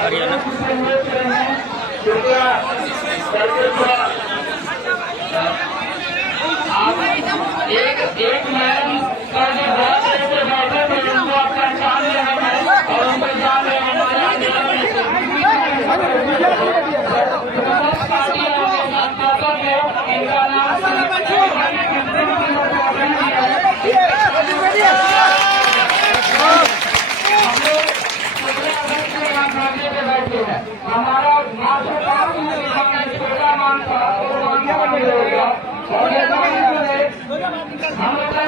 एक मैडम का जो बहुत ऐसे बैठे थे उनको आप पहचान रहे हैं और उनको जान रहे हैं इनका नाम हमारा छोटा मान था हम लोग का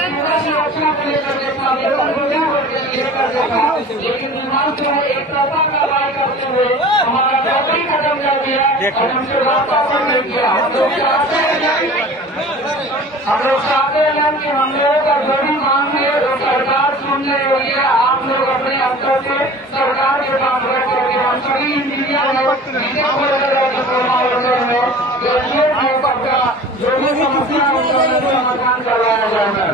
सेवा सुरक्षा को लेकर देखा लेकिन विभाग जो है एक तरफा कार्रवाई करते हुए हमारा नौकरी खत्म कर दिया और हमसे वापस नहीं किया। हम लोग चाहते हैं कि हम लोगों का जो भी मांग है वो सरकार सुन रही होगी। आप लोग अपने स्तर से सरकार के पास रख करके हम सभी इंजीनियर सबका जो भी समस्या है उसका समाधान करवाया जाएगा।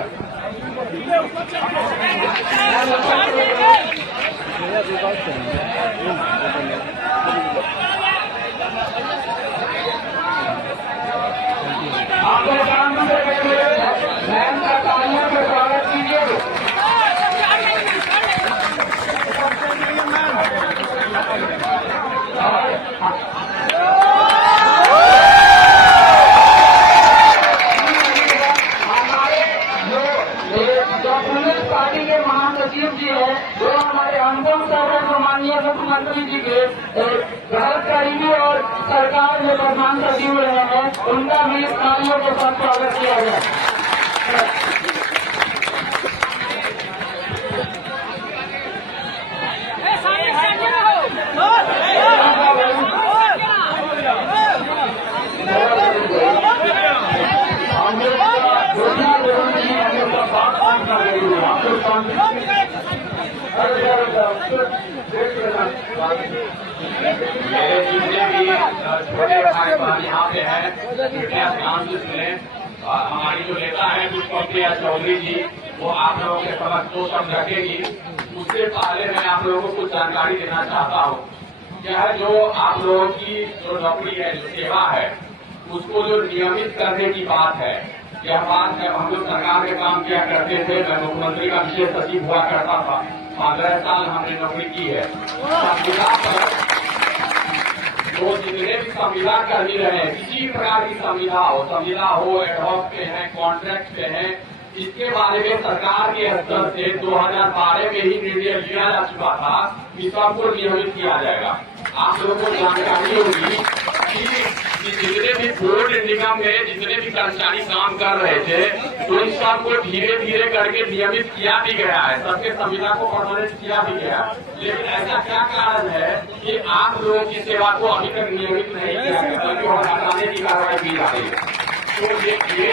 आप लोग शांति से बैठे मैम का तालियों से स्वागत कीजिए। पार्टी के महासचिव जी है वो हमारे अनुपम सर है जो माननीय मुख्यमंत्री जी के बहुत करीबी और सरकार में प्रधान सचिव रहे हैं, उनका भी तालियों के साथ स्वागत किया गया। मेरे जितने भी छोटे भाई बहन यहाँ पे हैं कृपया ध्यान से सुने। हमारी जो नेता है पुष्पप्रिया चौधरी जी वो आप लोगों के समक्ष दो शब्द रखेगी। उससे पहले मैं आप लोगों को कुछ जानकारी देना चाहता हूँ। यह जो आप लोगों की जो नौकरी है जो सेवा है उसको जो नियमित करने की बात है, यह बात है हम लोग सरकार में काम किया करते थे। मैं मुख्यमंत्री का विशेष सचिव हुआ करता था, 15 साल हमने नौकरी की है। संविदा पर जो जितने भी संविदा कर्मी रहे किसी प्रकार की संविदा हो एडहॉक पे है, कॉन्ट्रैक्ट पे है, इसके बारे में सरकार के स्तर से 2012 में ही निर्णय लिया जा चुका था कि सबको नियमित किया जाएगा। आप लोगों को जानकारी होगी कि जितने भी बोर्ड निगम में जितने भी कर्मचारी काम कर रहे थे तो इन सबको धीरे धीरे करके नियमित किया भी गया है, सबके संविदा को परमानेंट किया भी गया। लेकिन ऐसा क्या कारण है कि आप लोगों की सेवा को अभी तक नियमित नहीं किया गया, बल्कि हटाने की कार्रवाई की जा रही है। तो ये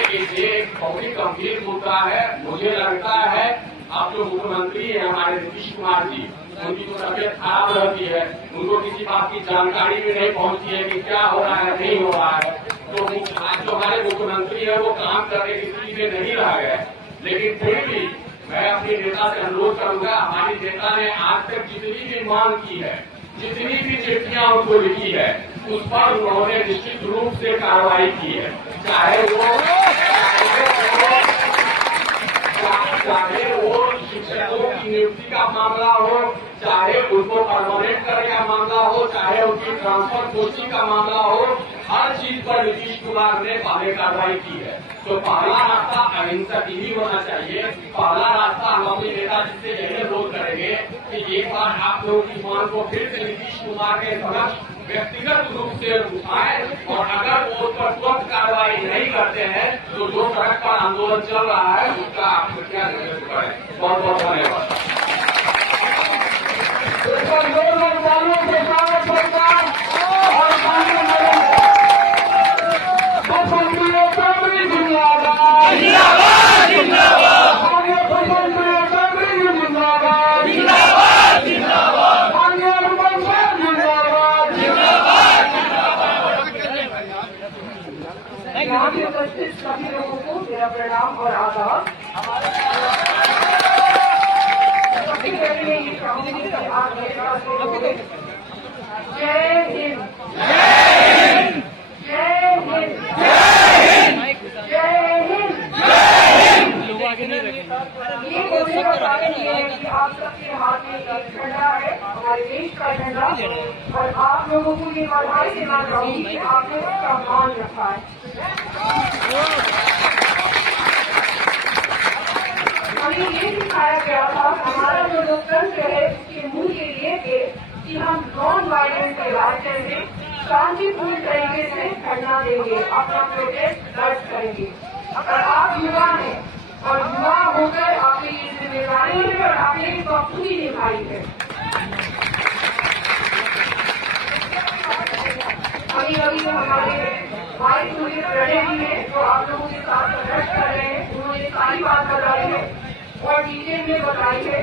एक बहुत ही गंभीर मुद्दा है। मुझे लगता है आप जो मुख्यमंत्री है हमारे नीतीश कुमार जी, उनकी तो तबियत खराब रहती है, उनको किसी बात की जानकारी भी नहीं पहुंचती है कि क्या हो रहा है नहीं हो रहा है। तो आज जो हमारे मुख्यमंत्री है वो काम करने की स्थिति में नहीं रह गए। लेकिन फिर भी मैं अपनी नेता से अनुरोध करूंगा, हमारी नेता ने आज तक जितनी भी मांग की है, जितनी भी चिट्ठियां उनको लिखी है, उस पर उन्होंने निश्चित रूप से कार्रवाई की है। चाहे वो शिक्षकों की नियुक्ति का मामला हो, चाहे उनको परमानेंट करने का मामला हो, चाहे उनकी ट्रांसफर पोस्टिंग का मामला हो, हर चीज पर नीतीश कुमार ने पहले कार्रवाई की है। तो पहला रास्ता अहिंसक ही होना चाहिए। पहला रास्ता हम अपने नेता जी से यही अनुरोध करेंगे कि एक बार आप लोगों की मांग को फिर से नीतीश कुमार के समक्ष व्यक्तिगत रूप से उठाए और अगर वो उस पर तुरंत कार्रवाई नहीं करते हैं तो जो सड़क पर आंदोलन चल रहा है उसका आप क्या करें। बहुत बहुत धन्यवाद। यहाँ पे उपस्थित सभी लोगों को मेरा प्रणाम और आदाब। सबसे पहले मैं ये चाहूंगी कि आप मेरे पास बोलोगे जय हिंद, जय हिंद, जय हिंद, जय हिंद। ये बोलने का कारण ये है कि आप सबके हाथ में एक झंडा है, हमारे देश का झंडा, और आप लोगों को ये बधाई देना चाहूंगी कि आपने उसका मान रखा है। हमें ये सिखाया गया था, हमारा जो लोकतंत्र है उसके मूल्य ये थे कि हम नॉन वायलेंस के रास्ते से शांतिपूर्ण तरीके से धरना देंगे, अपना प्रोटेस्ट दर्ज करेंगे। और आप युवा हैं और युवा होकर आपकी ये जिम्मेदारी है और आपने इसको पूरी निभाई है। अभी अभी हमारे भाई सूर्य प्रणय जी हैं जो आप लोगों के साथ संघर्ष कर रहे हैं, उन्होंने सारी बात बताई है और डिटेल में बताई है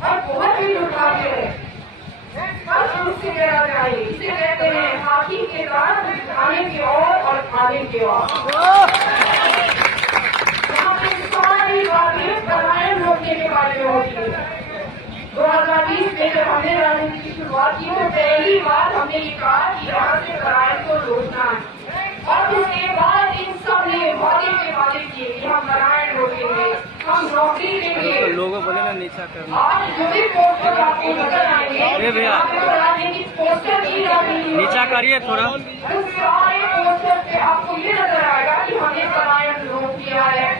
और बहुत ही दुर्भाग्य है। बस उससे कहना चाहिए, इसे कहते हैं हाथी के दांत खाने के और खाने के और। यहाँ पे सारी बातें पलायन रोकने के बारे में होती है। 2020 में जब हमने राजनीति की शुरुआत की तो पहली बात हमने ये कहा कि यहाँ से पलायन को रोकना है, और उसके बाद इन सब ने वादे के वादे किए कि हम पलायन रोकेंगे, हम नौकरी देंगे। लोगों बोले ना नीचा करना। आज जो भी पोस्टर आपको नजर आएंगे, आपको राजनीतिक पोस्टर की जाएंगे, नीचा करिए थोड़ा। उस सारे पोस्टर पे आपको ये नजर आएगा कि हमने पलायन रोक दिया है,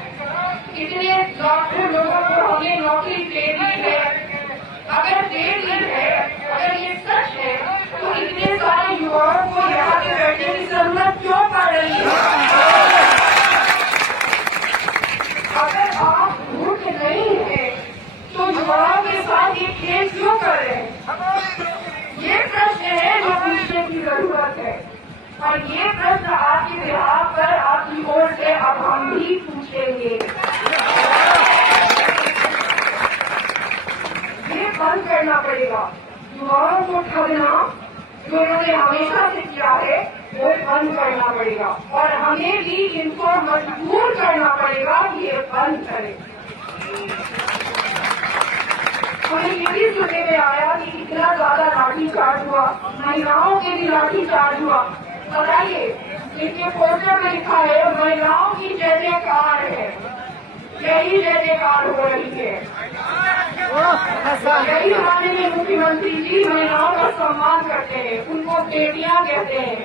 कितने लाखों लोगों को हमने नौकरी दे दी है। अगर दे दी है, अगर ये सच है, तो इतने सारे युवाओं को यहाँ पे बैठने की जरूरत क्यों पड़ रही है? अगर आप मूर्ख नहीं है तो युवाओं के साथ ये खेल क्यों कर रहे हैं? ये प्रश्न है जो पूछने की जरूरत है, और ये प्रश्न आपके बिहार पर आपकी ओर से अब हम भी पूछेंगे। ये बंद करना पड़ेगा, युवाओं को ठगना जो उन्होंने हमेशा से किया है वो बंद करना पड़ेगा, और हमें भी इनको मजबूर करना पड़ेगा कि ये बंद करें। हमें ये भी सुनने में आया कि इतना ज्यादा लाठीचार्ज हुआ, महिलाओं के भी लाठीचार्ज हुआ। बताइए, इसके पोस्टर में लिखा है महिलाओं की जय जयकार है, यही जय जयकार हो रही है। यही हमारे मुख्यमंत्री जी महिलाओं का सम्मान करते हैं, उनको बेटियां कहते हैं।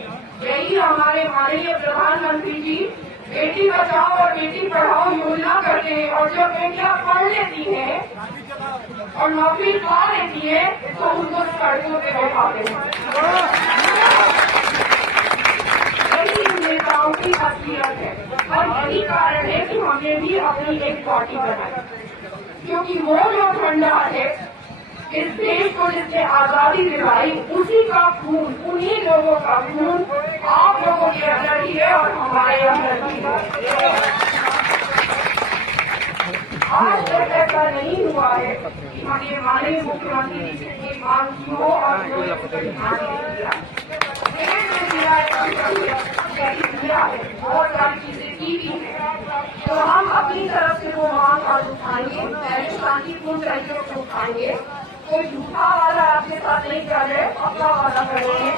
यही हमारे माननीय प्रधानमंत्री जी बेटी बचाओ और बेटी पढ़ाओ योजना करते हैं, और जब बेटियां पढ़ लेती हैं और नौकरी पा लेती है तो उनको सड़कों पे बैठाते हैं। यही नेताओं की असलियत है, और यही कारण है कि हमने भी अपनी एक पार्टी बनाई, क्योंकि वो जो झंडा है इस देश को जिसने आजादी दिलाई, उसी का खून, उन्हीं लोगों का खून आप लोगों के अंदर ही है और हमारे अंदर भी है। आज तक ऐसा नहीं हुआ है कि हमें माननीय मुख्यमंत्री जी से ये मांग की हो और उन्होंने उस पर ध्यान नहीं दिया। बहुत सारी चीजें की भी है, तो हम अपनी तरफ से वो मांग और उठाएंगे, पहले शांतिपूर्ण तरीके से उठाएंगे। कोई झूठा वाला आपके साथ नहीं कर रहे, अपना वादा करेंगे।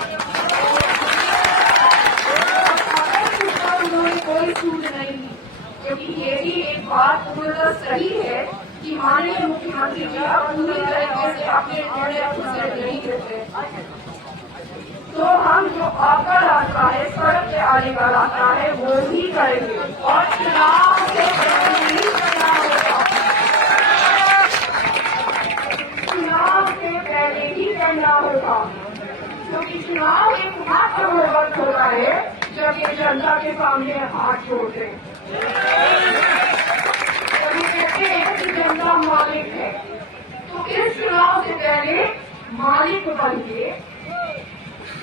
उन्होंने कोई छूट नहीं दी, क्योंकि ये भी एक बात पूर्णतः सही है कि माननीय मुख्यमंत्री जी अब पूरी तरीके से अपने निर्णय खुद से नहीं लेते। तो हम जो आपका रास्ता है, सड़क पे आने का रास्ता है, वो ही करेंगे, और चुनाव से पहले ही करना होगा। चुनाव से पहले ही करना होगा, क्योंकि चुनाव एक मात्र वो वक्त होता है जब ये जनता के सामने हाथ जोड़ते हैं। और ये कहते हैं कि जनता मालिक है, तो इस चुनाव से पहले मालिक बनिए,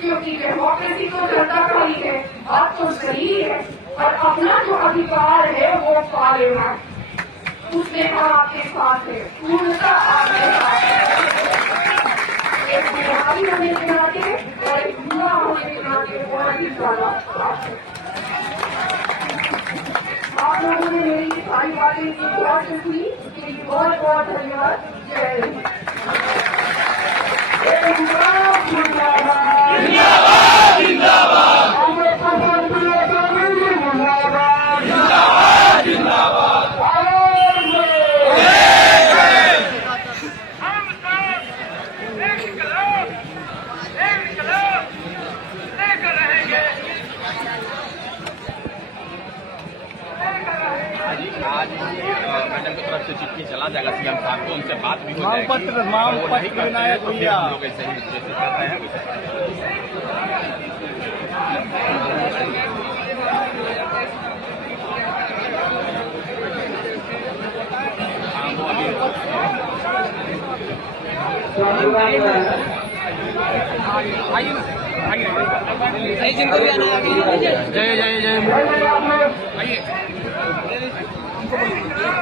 क्योंकि डेमोक्रेसी तो जनता का ही है, बात तो सही है, और अपना जो अधिकार है वो पा लेना, उसमें हम आपके साथ है, पूर्णतः आपके साथ है। एक बिहारी होने के नाते और एक युवा होने के नाते बहुत ही ज्यादा आप लोगों ने मेरी सारी बातें बहुत से सुनी, इसके लिए बहुत बहुत धन्यवाद। जय हिंद। इंकलाब जिंदाबाद कांग्रेस मंत्री स्वामी जी जिंदाबाद आवाज दो। आज मैडम की तरफ से चिट्ठी चला जाएगा सीएम साहब को, उनसे बात भी हो जाएगी। मामपत्र विनायक तो फिर भैया। हम लोग ऐसे ही जैसे कर रहे हैं वैसे। हाँ, वो अभी जय जय जय आप लोग आइए।